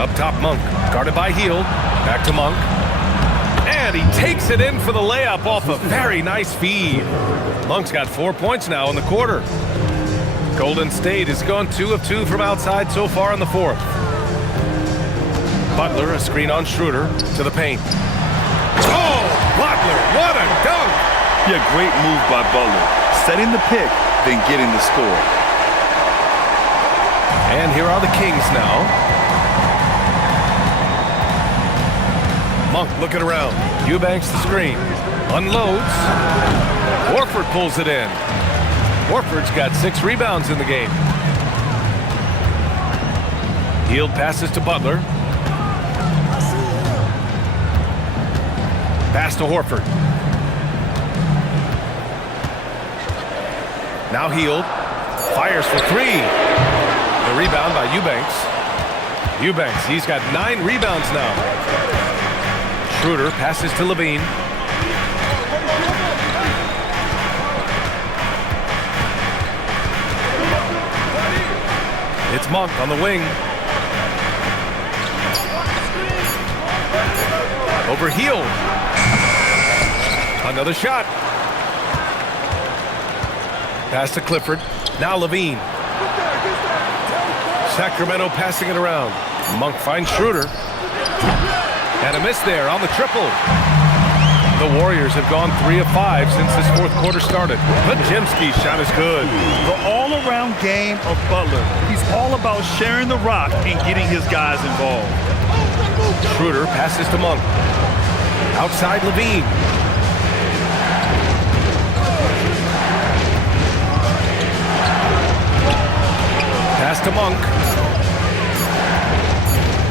Up top, Monk. Guarded by Hield. Back to Monk. And he takes it in for the layup off a very nice feed. Monk's got 4 points now in the quarter. Golden State has gone 2 of 2 from outside so far in the 4th. Butler, a screen on Schroeder to the paint. Oh, Butler, what a dunk! Yeah, great move by Butler. Setting the pick, then getting the score. And here are the Kings now. Monk looking around. Eubanks the screen. Unloads. Horford pulls it in. Horford's got 6 rebounds in the game. Hield passes to Butler. Pass to Horford. Now Hield. Fires for 3. The rebound by Eubanks. Eubanks, he's got 9 rebounds now. Schroeder passes to Levine. It's Monk on the wing. Over Hield. Another shot. Pass to Clifford. Now Levine. Sacramento passing it around. Monk finds Schroeder. And a miss there on the triple. The Warriors have gone 3 of 5 since this 4th quarter started. Podziemski's shot is good. The all-around game of Butler. He's all about sharing the rock and getting his guys involved. Schroeder passes to Monk. Outside Levine. Pass to Monk.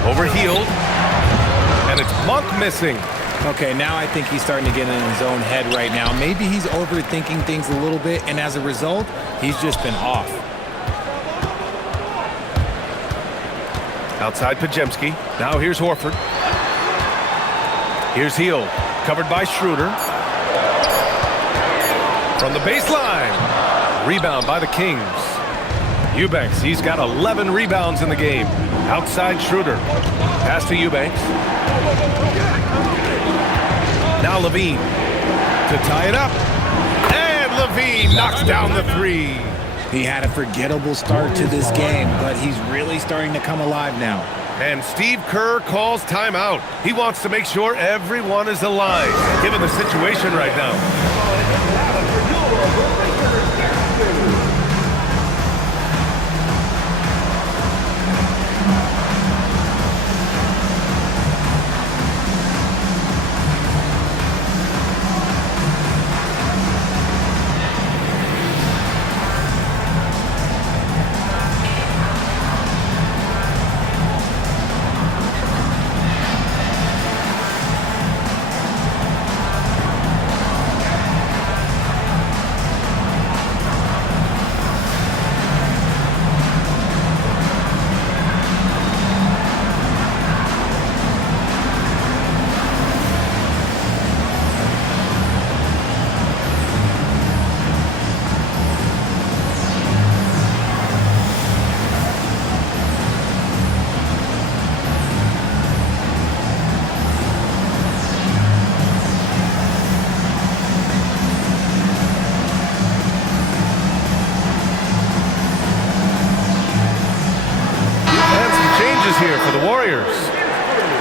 Over Hield. And it's Monk missing. Okay, now I think he's starting to get in his own head right now. Maybe he's overthinking things a little bit, and as a result, he's just been off. Outside Podziemski. Now here's Horford. Here's Hield. Covered by Schroeder. From the baseline. Rebound by the Kings. Eubanks, he's got 11 rebounds in the game. Outside Schroeder. Pass to Eubanks. Now Levine to tie it up. And Levine knocks down the 3. He had a forgettable start to this game, but he's really starting to come alive now. And Steve Kerr calls timeout. He wants to make sure everyone is alive, given the situation right now. changes here for the Warriors.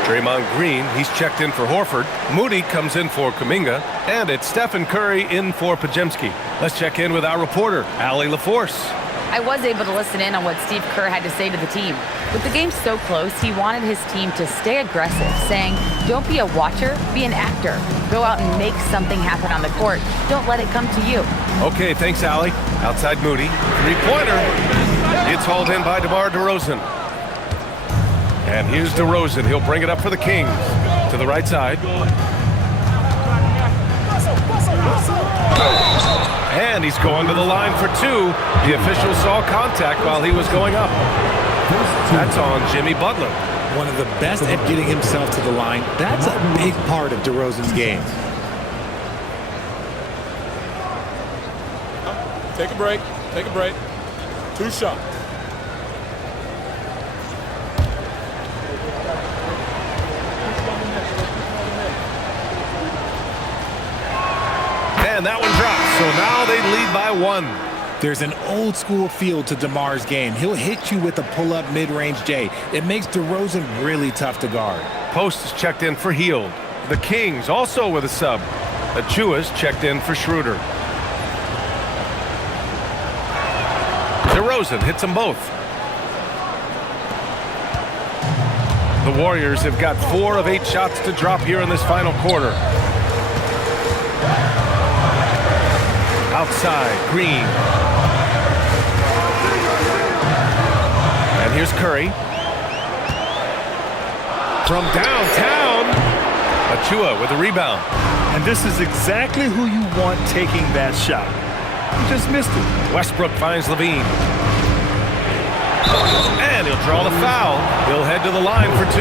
Draymond Green, he's checked in for Horford. Moody comes in for Kuminga. And it's Stephen Curry in for Podziemski. Let's check in with our reporter, Allie LaForce. I was able to listen in on what Steve Kerr had to say to the team. With the game so close, he wanted his team to stay aggressive, saying, don't be a watcher, be an actor. Go out and make something happen on the court. Don't let it come to you. Okay, thanks, Allie. Outside Moody. Three-pointer. It's hauled in by DeMar DeRozan. And here's DeRozan. He'll bring it up for the Kings. To the right side. And he's going to the line for two. The official saw contact while he was going up. That's on Jimmy Butler. One of the best at getting himself to the line. That's a big part of DeRozan's game. Take a break. Take a break. 2 shots. And that one drops. So now they lead by 1. There's an old school feel to DeMar's game. He'll hit you with a pull-up mid-range J. It makes DeRozan really tough to guard. Post is checked in for Hield. The Kings also with a sub. Achua's checked in for Schroeder. DeRozan hits them both. The Warriors have got 4 of 8 shots to drop here in this final quarter. Outside, Green. And here's Curry. From downtown, Achua with a rebound. And this is exactly who you want taking that shot. He just missed it. Westbrook finds Levine. And he'll draw the foul. He'll head to the line for 2.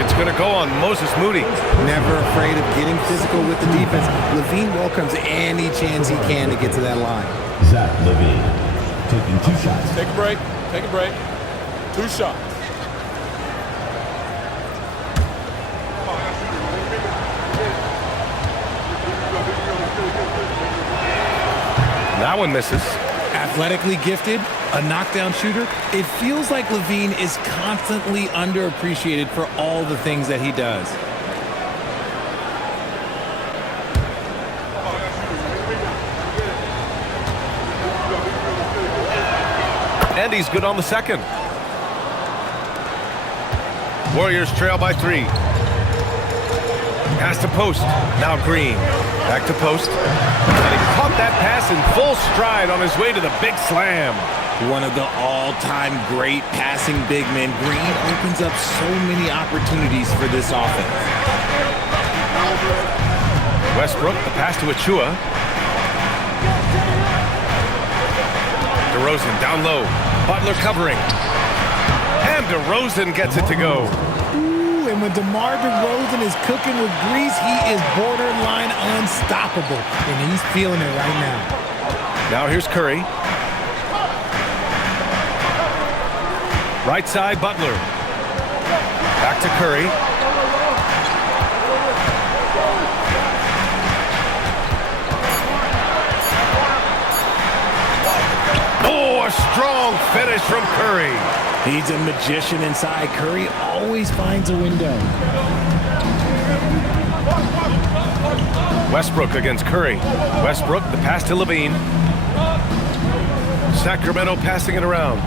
It's going to go on Moses Moody. Never afraid of getting physical with the defense. Levine welcomes any chance he can to get to that line. Zach Levine taking 2 shots. Take a break. Take a break. 2 shots. That one misses. Athletically gifted, a knockdown shooter. It feels like Levine is constantly underappreciated for all the things that he does. And he's good on the second. Warriors trail by 3. Pass to post. Now Green. Back to post. And he caught that pass in full stride on his way to the big slam. One of the all-time great passing big men. Green opens up so many opportunities for this offense. Westbrook, the pass to Achua. DeRozan down low. Butler covering. And DeRozan gets it to go. And when DeMar DeRozan is cooking with grease, he is borderline unstoppable. And he's feeling it right now. Now here's Curry. Right side, Butler. Back to Curry. Oh, a strong finish from Curry. He's a magician inside. Curry always finds a window. Westbrook against Curry. Westbrook, the pass to Levine. Sacramento passing it around.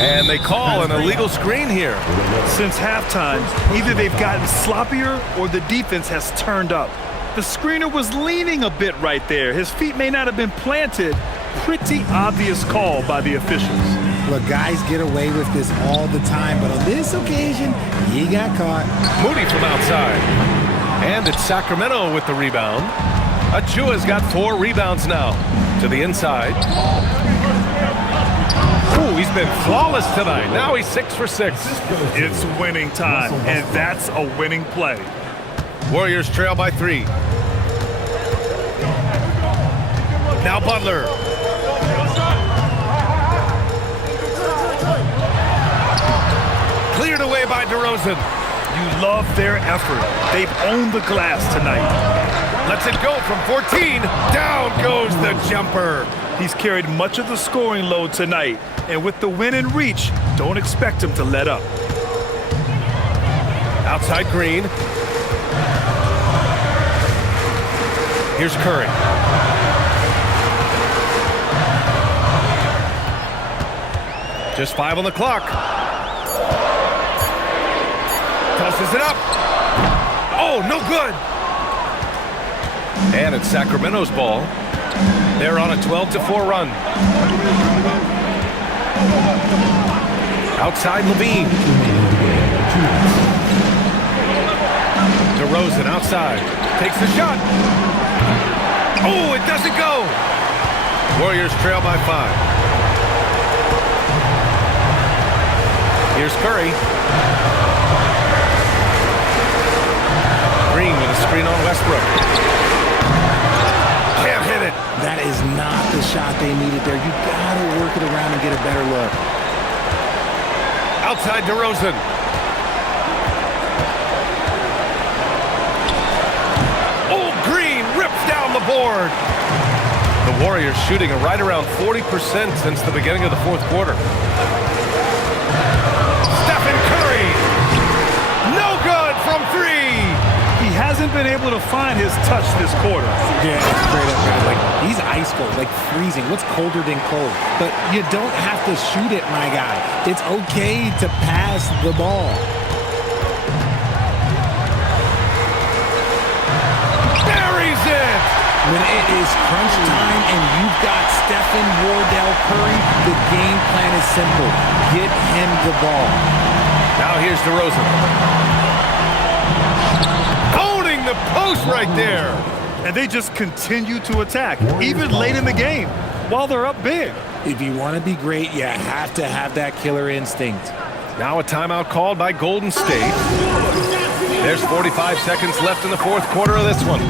And they call an illegal screen here. Since halftime, either they've gotten sloppier or the defense has turned up. The screener was leaning a bit right there. His feet may not have been planted. Pretty obvious call by the officials. Look, guys get away with this all the time, but on this occasion, he got caught. Moody from outside. And it's Sacramento with the rebound. Achua's got 4 rebounds now. To the inside. Ooh, he's been flawless tonight. Now he's 6 for 6. It's winning time, and that's a winning play. Warriors trail by 3. Now Butler. Cleared away by DeRozan. You love their effort. They've owned the glass tonight. Lets it go from 14. Down goes the jumper. He's carried much of the scoring load tonight, and with the win in reach, don't expect him to let up. Outside Green. Here's Curry. Just 5 on the clock. Tosses it up. Oh, no good. And it's Sacramento's ball. They're on a 12-4 run. Outside Levine. DeRozan outside. Takes the shot. Oh, it doesn't go. Warriors trail by 5. Here's Curry. Green with a screen on Westbrook. Can't hit it. That is not the shot they needed there. You got to work it around and get a better look. Outside DeRozan. Oh, Green rips down the board. The Warriors shooting right around 40% since the beginning of the fourth quarter. Stephen Curry. No good from 3. He hasn't been able to find his touch this quarter. Yeah, straight up, man. Like, he's ice cold, like freezing. What's colder than cold? But you don't have to shoot it, my guy. It's okay to pass the ball. Buries it. When it is crunch time and you've got Stephen Wardell Curry, the game plan is simple. Get him the ball. Now here's DeRozan. Owning the post right there. And they just continue to attack, even late in the game, while they're up big. If you want to be great, you have to have that killer instinct. Now a timeout called by Golden State. There's 45 seconds left in the fourth quarter of this one.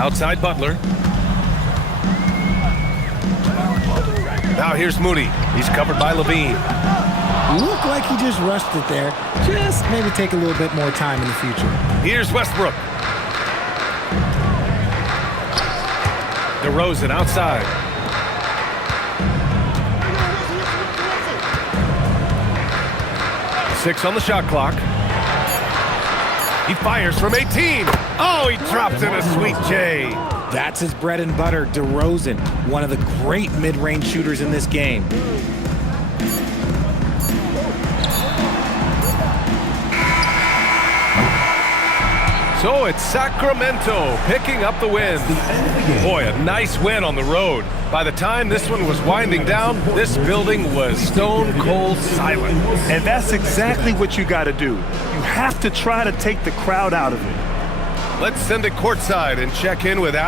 Outside Butler. Now here's Moody. He's covered by Levine. Look like he just rushed it there. Just maybe take a little bit more time in the future. Here's Westbrook. DeRozan outside. Six on the shot clock. He fires from 18. Oh, he drops in a sweet J. That's his bread and butter, DeRozan, one of the great mid-range shooters in this game. So it's Sacramento picking up the win. Boy, a nice win on the road. By the time this one was winding down, this building was stone cold silent. And that's exactly what you got to do. You have to try to take the crowd out of it. Let's send it courtside and check in with Al.